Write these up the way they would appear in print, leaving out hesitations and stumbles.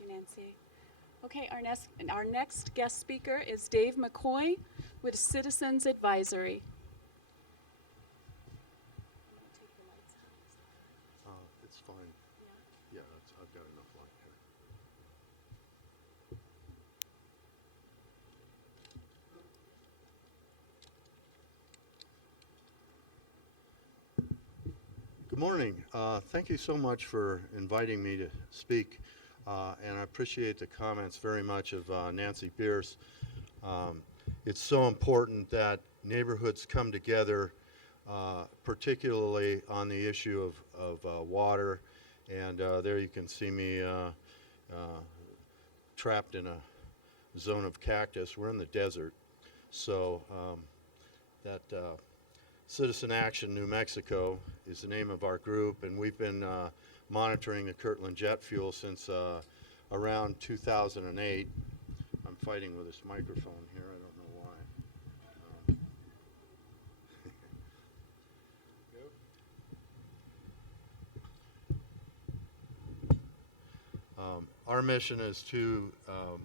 you, Nancy. Okay, our next guest speaker is Dave McCoy with Citizens Advisory. It's fine. Yeah, I've got enough light here. Good morning. Thank you so much for inviting me to speak, and I appreciate the comments very much of Nancy Pierce. It's so important that neighborhoods come together, particularly on the issue of water. And there you can see me trapped in a zone of cactus. We're in the desert. So that Citizen Action New Mexico is the name of our group, and we've been monitoring the Kirtland jet fuel since around 2008. I'm fighting with this microphone here. I don't know why. Our mission is to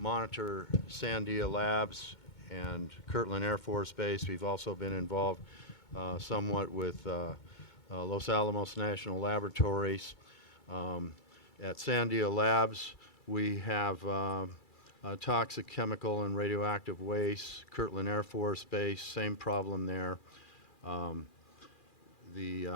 monitor Sandia Labs and Kirtland Air Force Base. We've also been involved somewhat with Los Alamos National Laboratories. At Sandia Labs, we have toxic chemical and radioactive waste. Kirtland Air Force Base, same problem there. The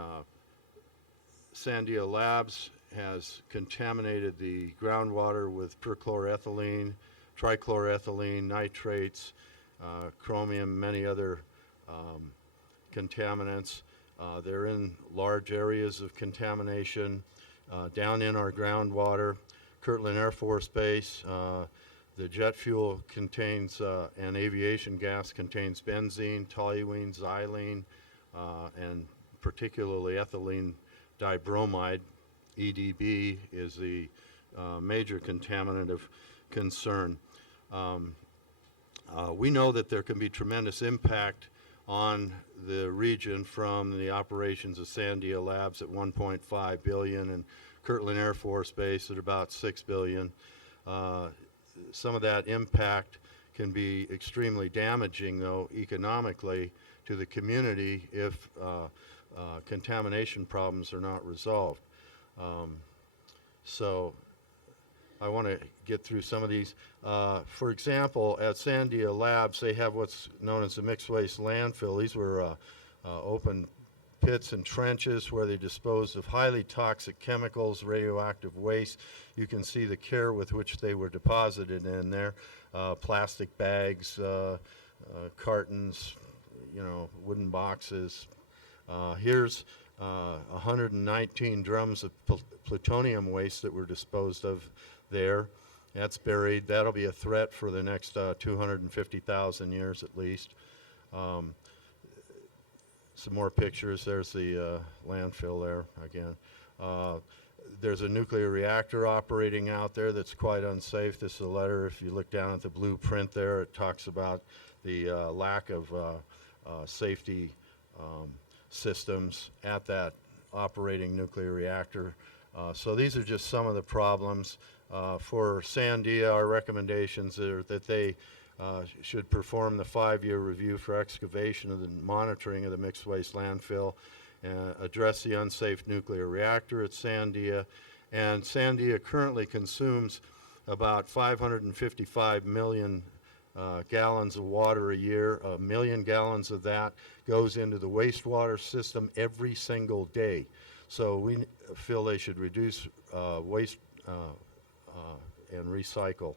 Sandia Labs has contaminated the groundwater with perchloroethylene, trichloroethylene, nitrates, chromium, many other contaminants. They're in large areas of contamination down in our groundwater. Kirtland Air Force Base, the jet fuel contains, and aviation gas contains benzene, toluene, xylene, and particularly ethylene dibromide. EDB is the major contaminant of concern. We know that there can be tremendous impact on the region from the operations of Sandia Labs at 1.5 billion and Kirtland Air Force Base at about 6 billion. Some of that impact can be extremely damaging, though, economically to the community if contamination problems are not resolved. So I want to get through some of these. For example, at Sandia Labs, they have what's known as the mixed waste landfill. These were open pits and trenches where they disposed of highly toxic chemicals, radioactive waste. You can see the care with which they were deposited in there. Plastic bags, cartons, wooden boxes. Here's 119 drums of plutonium waste that were disposed of there. That's buried. That'll be a threat for the next 250,000 years at least. Some more pictures. There's the landfill there again. There's a nuclear reactor operating out there that's quite unsafe. This is a letter. If you look down at the blueprint there, it talks about the lack of safety systems at that operating nuclear reactor. So these are just some of the problems. For Sandia, our recommendations are that they should perform the 5-year review for excavation of the monitoring of the mixed waste landfill, address the unsafe nuclear reactor at Sandia. And Sandia currently consumes about 555 million gallons of water a year. 1 million gallons of that goes into the wastewater system every single day. So we feel they should reduce waste and recycle.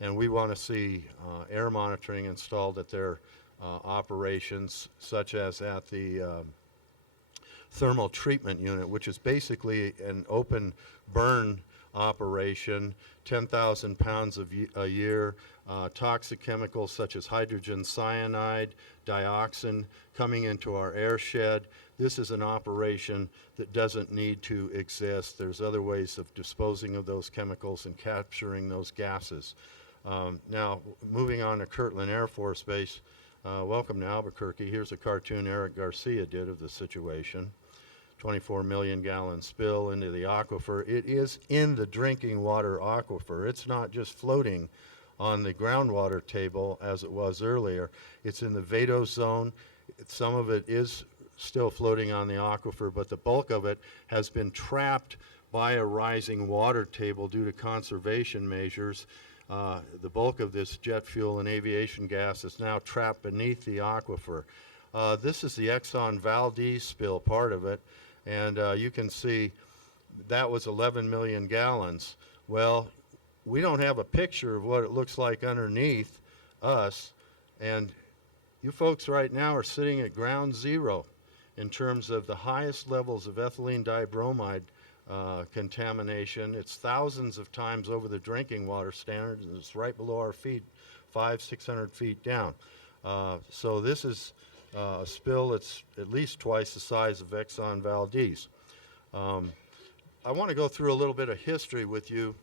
And we want to see air monitoring installed at their operations, such as at the thermal treatment unit, which is basically an open burn operation, 10,000 pounds a year, toxic chemicals such as hydrogen cyanide, dioxin coming into our air shed. This is an operation that doesn't need to exist. There's other ways of disposing of those chemicals and capturing those gases. Now, moving on to Kirtland Air Force Base, welcome to Albuquerque. Here's a cartoon Eric Garcia did of the situation. 24 million gallon spill into the aquifer. It is in the drinking water aquifer. It's not just floating on the groundwater table as it was earlier. It's in the Vado zone. Some of it is still floating on the aquifer, but the bulk of it has been trapped by a rising water table due to conservation measures. The bulk of this jet fuel and aviation gas is now trapped beneath the aquifer. This is the Exxon Valdez spill, part of it, and you can see that was 11 million gallons. Well, we don't have a picture of what it looks like underneath us, and you folks right now are sitting at ground zero in terms of the highest levels of ethylene dibromide contamination. It's thousands of times over the drinking water standard, and it's right below our feet, 500-600 feet down. So this is a spill that's at least twice the size of Exxon Valdez. I want to go through a little bit of history with you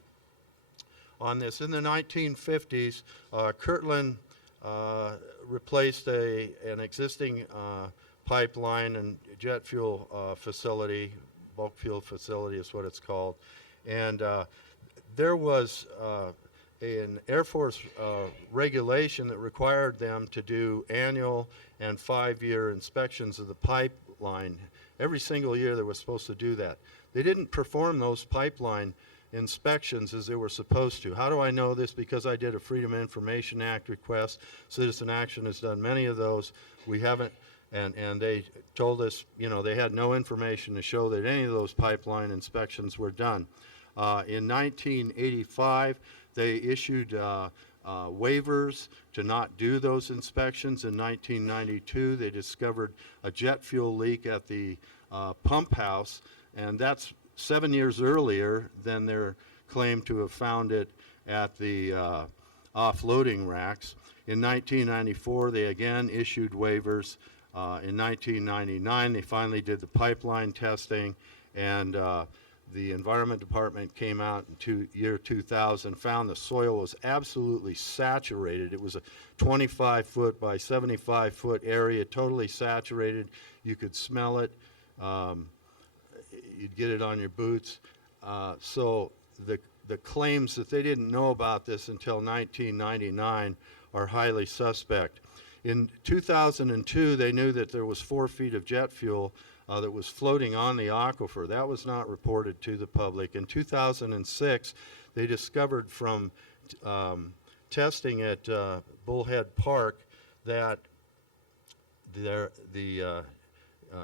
on this. In the 1950s, Kirtland replaced an existing pipeline and jet fuel facility. Bulk fuel facility is what it's called. And there was an Air Force regulation that required them to do annual and 5-year inspections of the pipeline. Every single year they were supposed to do that. They didn't perform those pipeline inspections as they were supposed to. How do I know this? Because I did a Freedom of Information Act request. Citizen Action has done many of those. We haven't, and they told us, you know, they had no information to show that any of those pipeline inspections were done. In 1985, they issued waivers to not do those inspections. In 1992, they discovered a jet fuel leak at the pump house, and that's 7 years earlier than their claim to have found it at the offloading racks. In 1994, they again issued waivers. In 1999, they finally did the pipeline testing, and the Environment Department came out in year 2000, found the soil was absolutely saturated. It was a 25-foot by 75-foot area, totally saturated. You could smell it. You'd get it on your boots. So the claims that they didn't know about this until 1999 are highly suspect. In 2002, they knew that there was 4 feet of jet fuel that was floating on the aquifer. That was not reported to the public. In 2006, they discovered from testing at Bullhead Park that the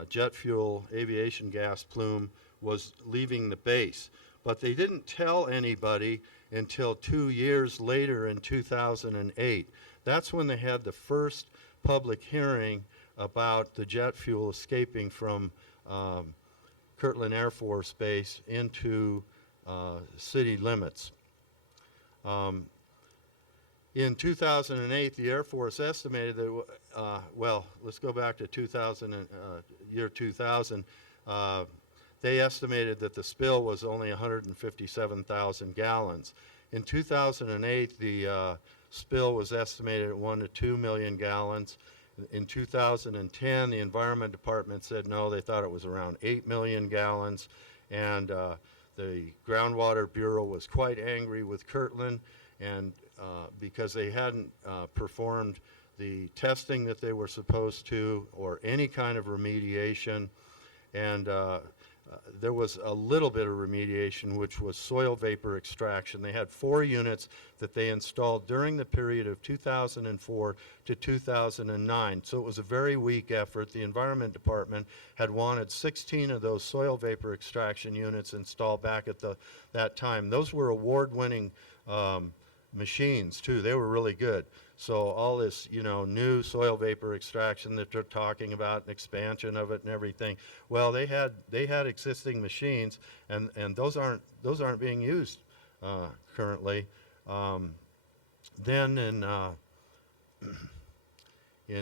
jet fuel aviation gas plume was leaving the base. But they didn't tell anybody until 2 years later in 2008. That's when they had the first public hearing about the jet fuel escaping from Kirtland Air Force Base into city limits. In 2008, the Air Force estimated that, well, let's go back to year 2000. They estimated that the spill was only 157,000 gallons. In 2008, the spill was estimated at 1 to 2 million gallons. In 2010, the Environment Department said no, they thought it was around 8 million gallons. And the Groundwater Bureau was quite angry with Kirtland, and because they hadn't performed the testing that they were supposed to or any kind of remediation. And there was a little bit of remediation, which was soil vapor extraction. They had 4 units that they installed during the period of 2004 to 2009. So it was a very weak effort. The Environment Department had wanted 16 of those soil vapor extraction units installed back at that time. Those were award-winning machines too. They were really good. So all this, you know, new soil vapor extraction that they're talking about, and expansion of it and everything. Well, they had existing machines, and those aren't being used currently. Then in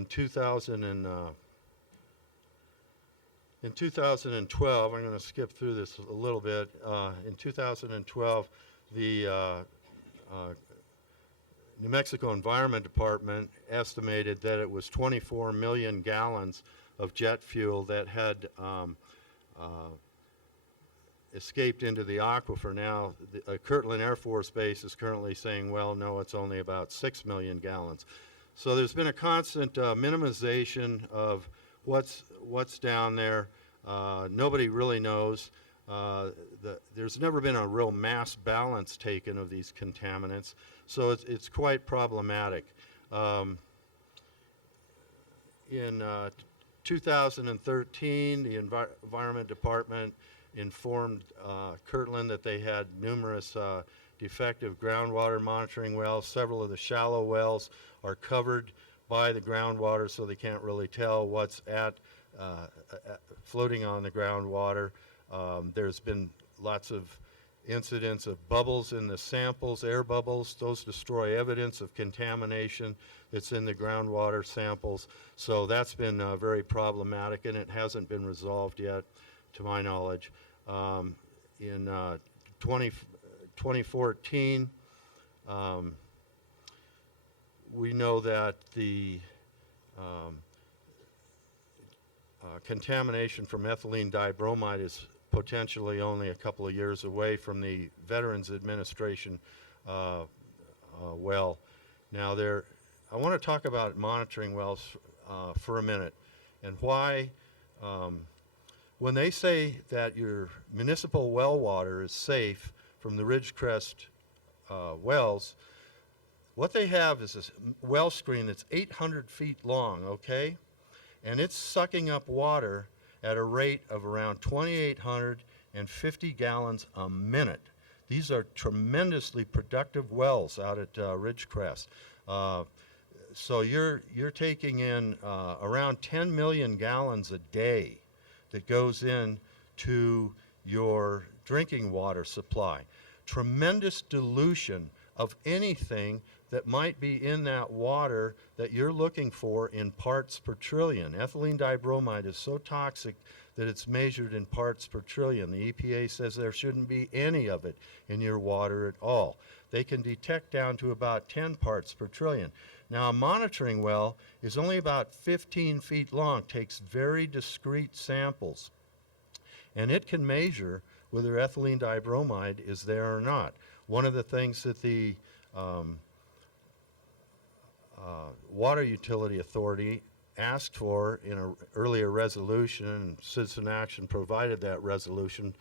2012, I'm going to skip through this a little bit. In 2012, the New Mexico Environment Department estimated that it was 24 million gallons of jet fuel that had escaped into the aquifer. Now, Kirtland Air Force Base is currently saying, well, no, it's only about 6 million gallons. So there's been a constant minimization of what's down there. Nobody really knows. There's never been a real mass balance taken of these contaminants, so it's quite problematic. In 2013, the Environment Department informed Kirtland that they had numerous defective groundwater monitoring wells. Several of the shallow wells are covered by the groundwater, so they can't really tell what's floating on the groundwater. There's been lots of incidents of bubbles in the samples, air bubbles. Those destroy evidence of contamination that's in the groundwater samples. So that's been very problematic, and it hasn't been resolved yet, to my knowledge. In 2014, we know that the contamination from ethylene dibromide is potentially only a couple of years away from the Veterans Administration well. Now, I want to talk about monitoring wells for a minute, and why when they say that your municipal well water is safe from the Ridgecrest wells, what they have is this well screen that's 800 feet long, okay? And it's sucking up water at a rate of around 2,850 gallons a minute. These are tremendously productive wells out at Ridgecrest. So you're taking in around 10 million gallons a day that goes in to your drinking water supply. Tremendous dilution of anything that might be in that water that you're looking for in parts per trillion. Ethylene dibromide is so toxic that it's measured in parts per trillion. The EPA says there shouldn't be any of it in your water at all. They can detect down to about 10 parts per trillion. Now, a monitoring well is only about 15 feet long, takes very discrete samples, and it can measure whether ethylene dibromide is there or not. One of the things that the Water Utility Authority asked for in an earlier resolution, and Citizen Action provided that resolution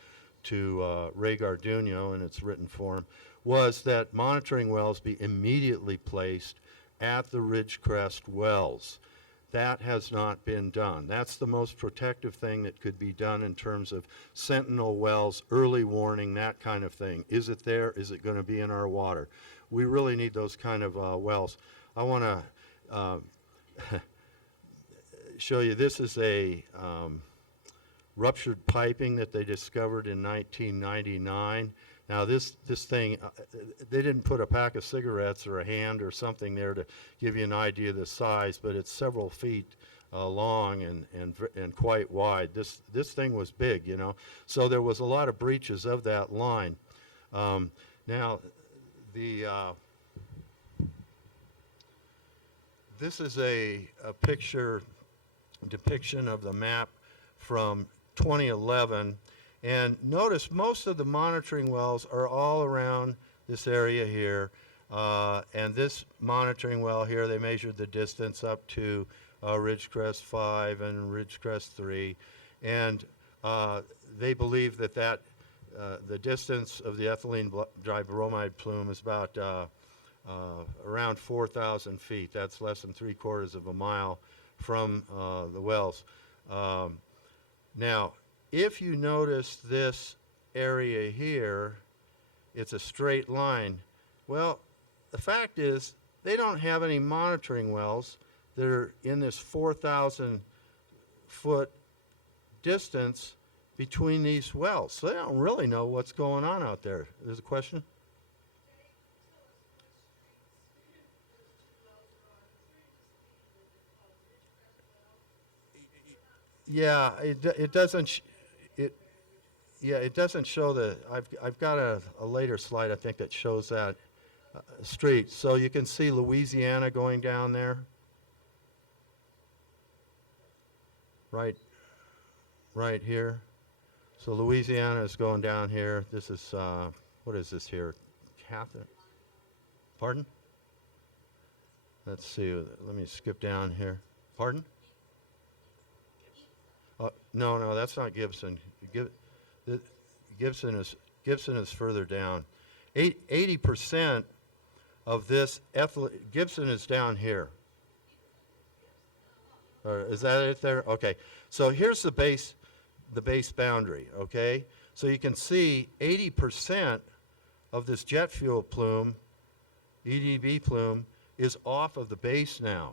to Ray Garduno in its written form, was that monitoring wells be immediately placed at the Ridgecrest wells. That has not been done. That's the most protective thing that could be done in terms of sentinel wells, early warning, that kind of thing. Is it there? Is it going to be in our water? We really need those kind of wells. I want to show you, this is a ruptured piping that they discovered in 1999. Now this thing, they didn't put a pack of cigarettes or a hand or something there to give you an idea of the size, but it's several feet long and quite wide. This thing was big, you know. So there was a lot of breaches of that line. Now, this is a depiction of the map from 2011. And notice most of the monitoring wells are all around this area here. And this monitoring well here, they measured the distance up to Ridgecrest 5 and Ridgecrest 3. And they believe that the distance of the ethylene dibromide plume is about around 4,000 feet. That's less than 3/4 of a mile from the wells. Now, if you notice this area here, it's a straight line. Well, the fact is they don't have any monitoring wells that are in this 4,000 foot distance between these wells. So they don't really know what's going on out there. There's a question? Yeah, it doesn't. It doesn't show the. I've got a later slide, I think, that shows that street. So you can see Louisiana going down there. Right here. So Louisiana is going down here. This is, what is this here? Catherine? Pardon? Let's see. Let me skip down here. Pardon? No, that's not Gibson. Gibson is further down. 80% of this Gibson is down here. Is that it there? Okay. So here's the base boundary, okay? So you can see 80% of this jet fuel plume, EDB plume, is off of the base now.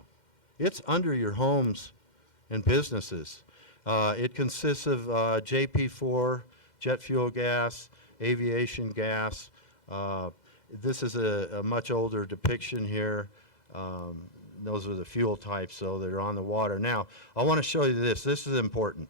It's under your homes and businesses. It consists of JP4, jet fuel gas, aviation gas. This is a much older depiction here. Those are the fuel types, so they're on the water. Now, I want to show you this. This is important.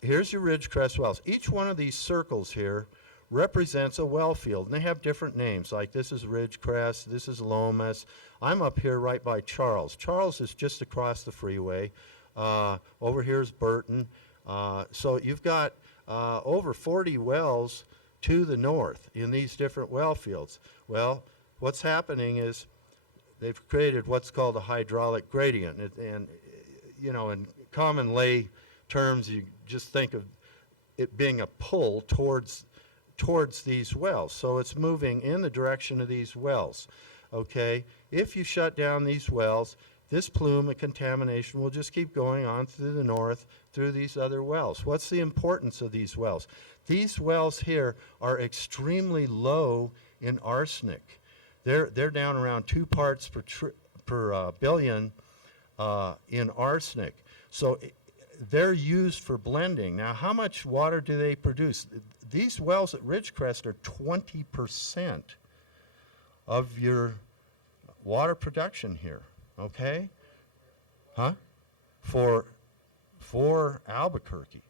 Here's your Ridgecrest wells. Each one of these circles here represents a well field, and they have different names. Like this is Ridgecrest, this is Lomas. I'm up here right by Charles. Charles is just across the freeway. Over here is Burton. So you've got over 40 wells to the north in these different well fields. Well, what's happening is they've created what's called a hydraulic gradient. And you know, in common lay terms, you just think of it being a pull towards these wells. So it's moving in the direction of these wells. Okay? If you shut down these wells, this plume of contamination will just keep going on through the north, through these other wells. What's the importance of these wells? These wells here are extremely low in arsenic. They're down around 2 parts per billion in arsenic. So they're used for blending. Now, how much water do they produce? These wells at Ridgecrest are 20% of your water production here. Okay? Huh? For Albuquerque.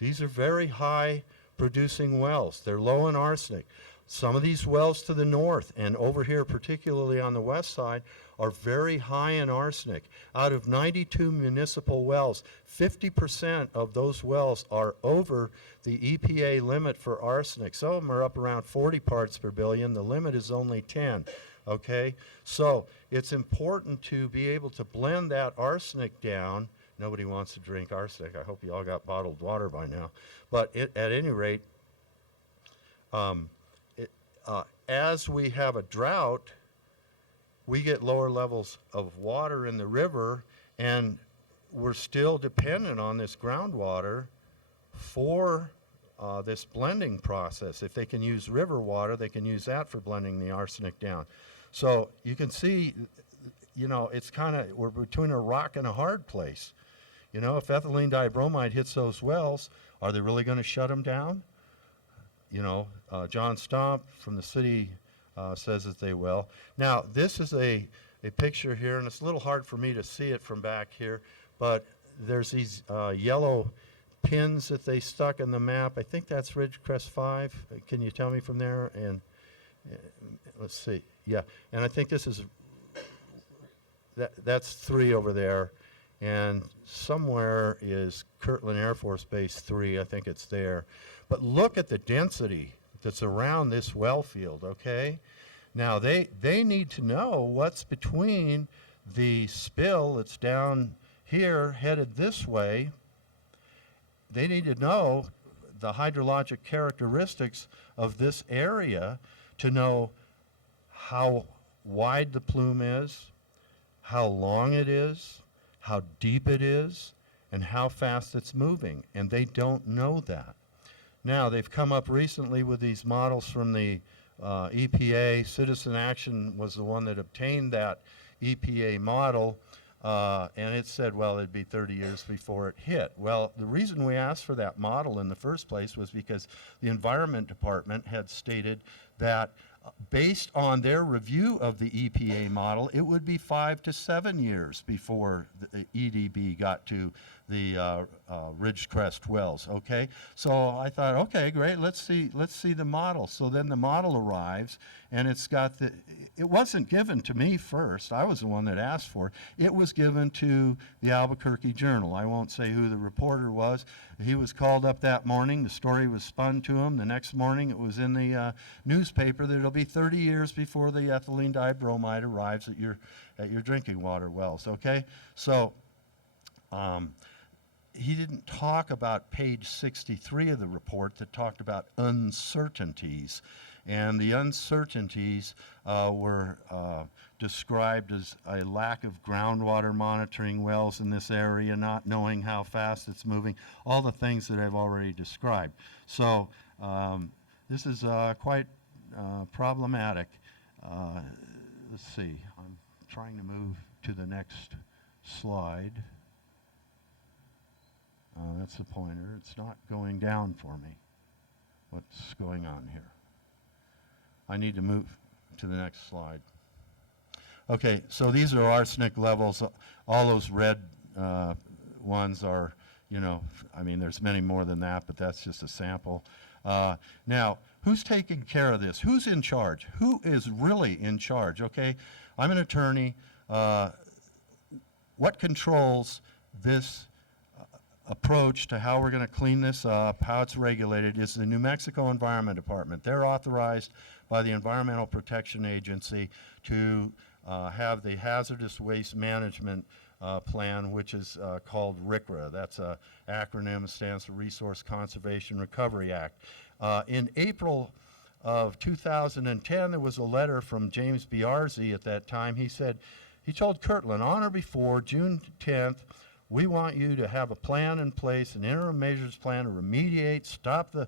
These are very high producing wells. They're low in arsenic. Some of these wells to the north and over here, particularly on the west side, are very high in arsenic. Out of 92 municipal wells, 50% of those wells are over the EPA limit for arsenic. Some of them are up around 40 parts per billion. The limit is only 10. Okay? So it's important to be able to blend that arsenic down. Nobody wants to drink arsenic. I hope you all got bottled water by now. But at any rate, as we have a drought, we get lower levels of water in the river, and we're still dependent on this groundwater for this blending process. If they can use river water, they can use that for blending the arsenic down. So you can see, you know, it's kind of, we're between a rock and a hard place. You know, if ethylene dibromide hits those wells, are they really going to shut them down? You know, John Stomp from the city says that they will. Now, this is a picture here, and it's a little hard for me to see it from back here, but there's these yellow pins that they stuck in the map. I think that's Ridgecrest 5. Can you tell me from there? And let's see. Yeah, and I think this is, that's 3 over there. And somewhere is Kirtland Air Force Base 3. I think it's there. But look at the density that's around this well field, okay? Now, they need to know what's between the spill that's down here headed this way. They need to know the hydrologic characteristics of this area to know how wide the plume is, how long it is, how deep it is, and how fast it's moving, and they don't know that. Now, they've come up recently with these models from the EPA. Citizen Action was the one that obtained that EPA model, and it said, well, it'd be 30 years before it hit. Well, the reason we asked for that model in the first place was because the Environment Department had stated that based on their review of the EPA model, it would be 5 to 7 years before the EDB got to Ridgecrest wells. Okay, so I thought, okay, great. Let's see the model. So then the model arrives, and it's got the. It wasn't given to me first. I was the one that asked for it. It was given to the Albuquerque Journal. I won't say who the reporter was. He was called up that morning. The story was spun to him. The next morning, it was in the newspaper that it'll be 30 years before the ethylene dibromide arrives at your drinking water wells. Okay, so. He didn't talk about page 63 of the report that talked about uncertainties. And the uncertainties were described as a lack of groundwater monitoring wells in this area, not knowing how fast it's moving, all the things that I've already described. So this is quite problematic. Let's see, I'm trying to move to the next slide. That's the pointer. It's not going down for me. What's going on here? I need to move to the next slide. Okay, so these are arsenic levels. All those red ones are, I mean, there's many more than that, but that's just a sample. Now, who's taking care of this? Who's in charge? Who is really in charge? Okay, I'm an attorney. What controls this approach to how we're going to clean this up, how it's regulated, is the New Mexico Environment Department. They're authorized by the Environmental Protection Agency to have the Hazardous Waste Management Plan, which is called RCRA. That's an acronym, it stands for Resource Conservation Recovery Act. In April of 2010, there was a letter from James Biarzi at that time. He told Kirtland, on or before June 10th, we want you to have a plan in place, an interim measures plan to remediate, stop the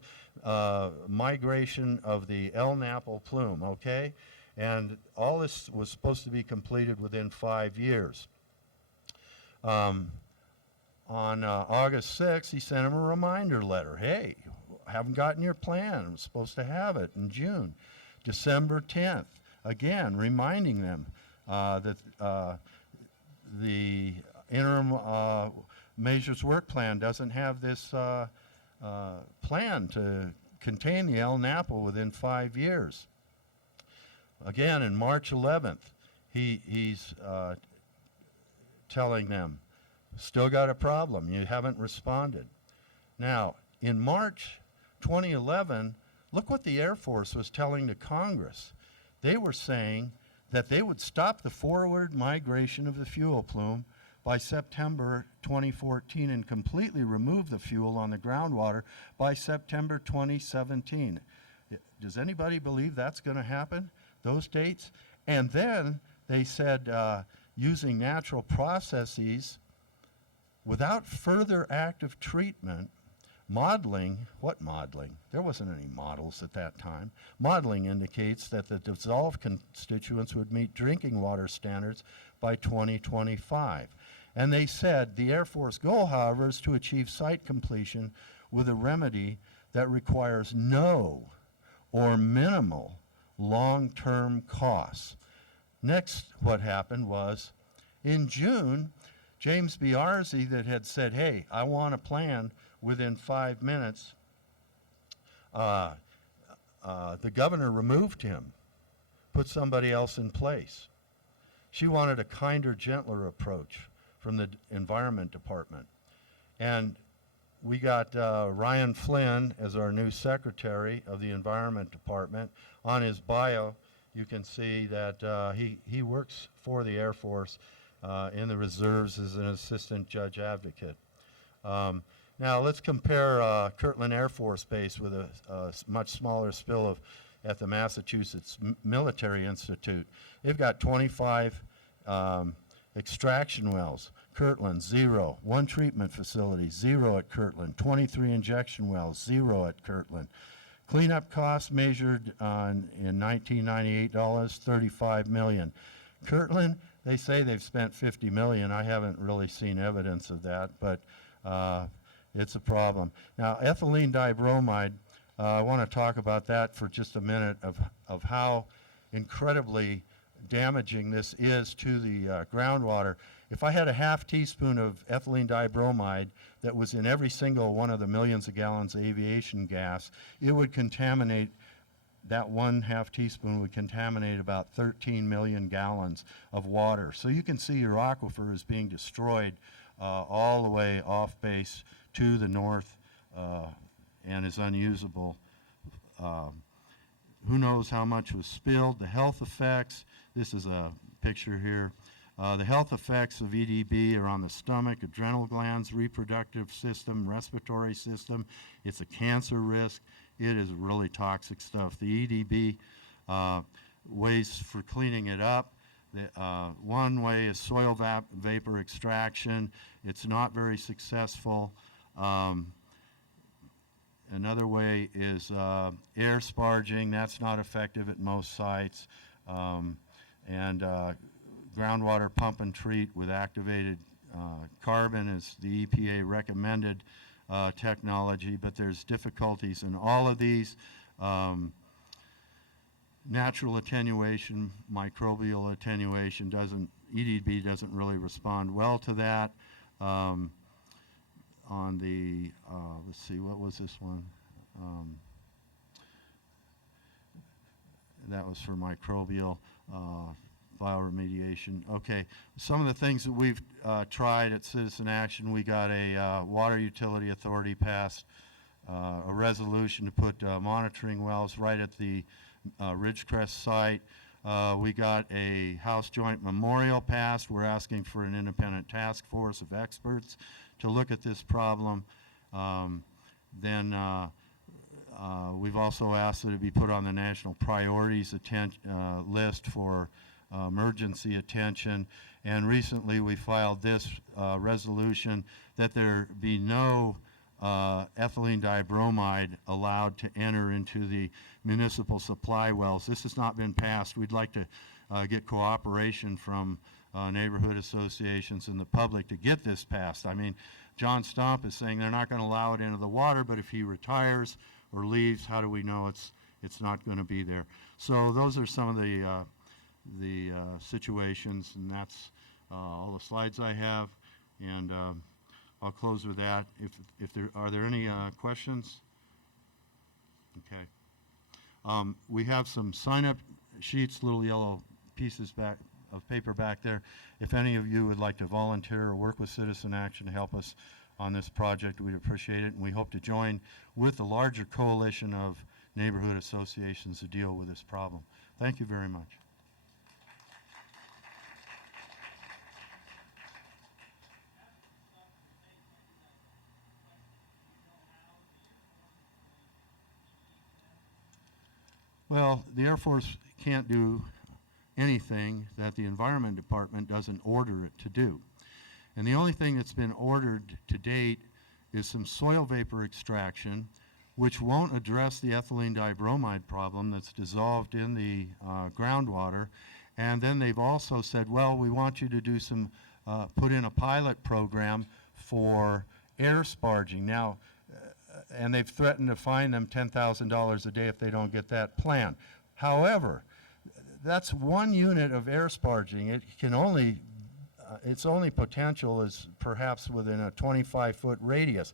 migration of the El Napo plume, okay? And all this was supposed to be completed within 5 years. On August 6th, he sent him a reminder letter. Hey, haven't gotten your plan. I'm supposed to have it in June. December 10th, again, reminding them that the interim measures work plan doesn't have this plan to contain the El Napo within 5 years. Again, in March 11th, he's telling them, still got a problem, you haven't responded. Now, in March 2011, look what the Air Force was telling to Congress. They were saying that they would stop the forward migration of the fuel plume by September 2014 and completely remove the fuel on the groundwater by September 2017. Does anybody believe that's going to happen, those dates? And then they said using natural processes without further active treatment, modeling, what modeling? There wasn't any models at that time. Modeling indicates that the dissolved constituents would meet drinking water standards by 2025. And they said the Air Force goal, however, is to achieve site completion with a remedy that requires no or minimal long-term costs. Next, what happened was, in June, James Biarzi that had said, hey, I want a plan within 5 minutes, the governor removed him, put somebody else in place. She wanted a kinder, gentler approach from the Environment Department. And we got Ryan Flynn as our new Secretary of the Environment Department. On his bio, you can see that he works for the Air Force in the reserves as an assistant judge advocate. Now let's compare Kirtland Air Force Base with a much smaller spill at the Massachusetts Military Institute. They've got 25 extraction wells. Kirtland, 0. 1 treatment facility, 0 at Kirtland. 23 injection wells, 0 at Kirtland. Cleanup costs measured in 1998 dollars, $35 million. Kirtland, they say they've spent $50 million. I haven't really seen evidence of that, but it's a problem. Now, ethylene dibromide, I want to talk about that for just a minute of how incredibly damaging this is to the groundwater. if I had a half teaspoon of ethylene dibromide that was in every single one of the millions of gallons of aviation gas, it would contaminate, that 1/2 teaspoon would contaminate about 13 million gallons of water. So you can see your aquifer is being destroyed all the way off base to the north and is unusable. Who knows how much was spilled? The health effects, this is a picture here. The health effects of EDB are on the stomach, adrenal glands, reproductive system, respiratory system. It's a cancer risk. It is really toxic stuff. The EDB ways for cleaning it up. One way is soil vapor extraction. It's not very successful. Another way is air sparging. That's not effective at most sites. Groundwater pump and treat with activated carbon is the EPA recommended technology, but there's difficulties in all of these. Natural attenuation, microbial attenuation EDB doesn't really respond well to that. On the, let's see, what was this one? That was for microbial bioremediation. Okay, some of the things that we've tried at Citizen Action, we got a Water Utility Authority passed a resolution to put monitoring wells right at the Ridgecrest site. We got a House Joint Memorial passed. We're asking for an independent task force of experts to look at this problem. We've also asked that it be put on the national priorities list for emergency attention. And recently we filed this resolution that there be no ethylene dibromide allowed to enter into the municipal supply wells. This has not been passed. We'd like to get cooperation from neighborhood associations and the public to get this passed. I mean, John Stomp is saying they're not going to allow it into the water, but if he retires or leaves, how do we know it's not going to be there? So those are some of the situations, and that's all the slides I have. And I'll close with that. If there are any questions? Okay. We have some sign-up sheets, little yellow pieces of paper back there. If any of you would like to volunteer or work with Citizen Action to help us on this project, we'd appreciate it. And we hope to join with the larger coalition of neighborhood associations to deal with this problem. Thank you very much. Well, the Air Force can't do anything that the Environment Department doesn't order it to do. And the only thing that's been ordered to date is some soil vapor extraction, which won't address the ethylene dibromide problem that's dissolved in the groundwater. And then they've also said, well, we want you to do some, put in a pilot program for air sparging. Now, and they've threatened to fine them $10,000 a day if they don't get that plan. However, that's one unit of air sparging. It can only, its only potential is perhaps within a 25-foot radius.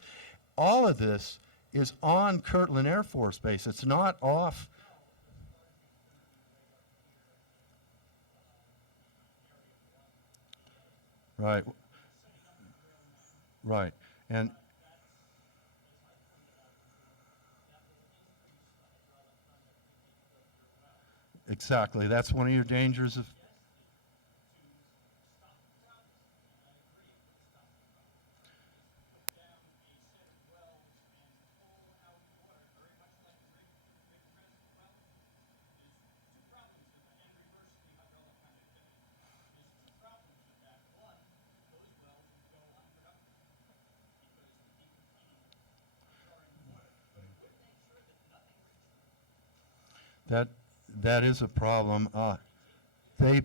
All of this is on Kirtland Air Force Base. It's not off. Right. Right. And exactly. That's one of your dangers of. That is a problem. They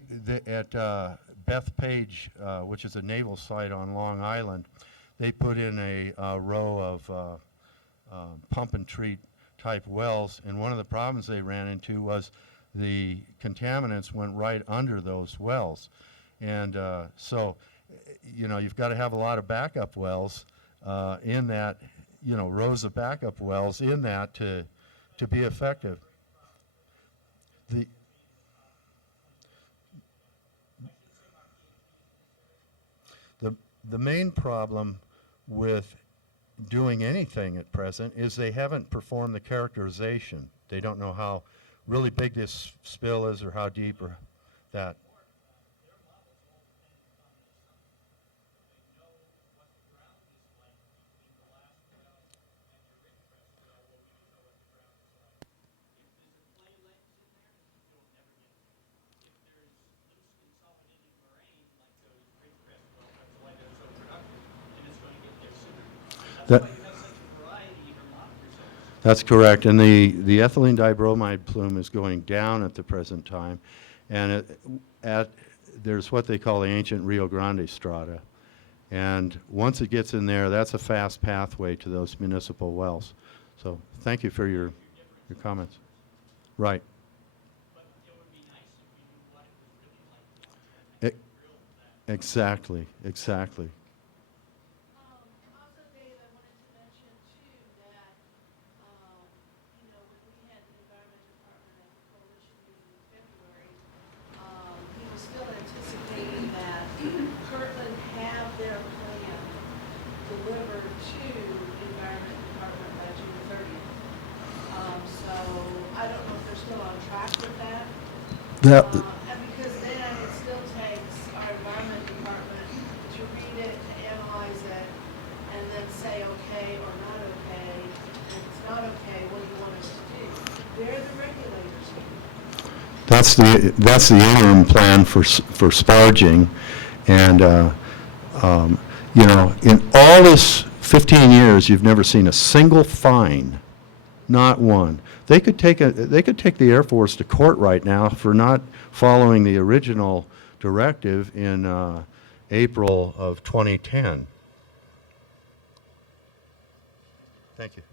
at Bethpage, which is a naval site on Long Island, they put in a row of pump and treat type wells, and one of the problems they ran into was the contaminants went right under those wells. And so you know, you've got to have a lot of backup wells in that, you know, rows of backup wells in that to be effective. The main problem with doing anything at present is they haven't performed the characterization. They don't know how really big this spill is or how deep or that. That, that's correct, and the ethylene dibromide plume is going down at the present time, and there's what they call the ancient Rio Grande strata, and once it gets in there, that's a fast pathway to those municipal wells. So thank you for your comments. Right. Exactly, exactly. Also, Dave, I wanted to mention too that, you know, when we had the Environment Department at the coalition meeting in February, he was still anticipating that Kirtland have their plan delivered to the Environment Department by June 30th. So I don't know if they're still on track with that. And because then it still takes our Environment Department to read it, to analyze it, and then say okay or not okay. If it's not okay, what do you want us to do? They're the regulators here. That's the interim plan for sparging, and you know, in all this 15 years, you've never seen a single fine, not one. They could take the Air Force to court right now for not following the original directive in April of 2010. Thank you.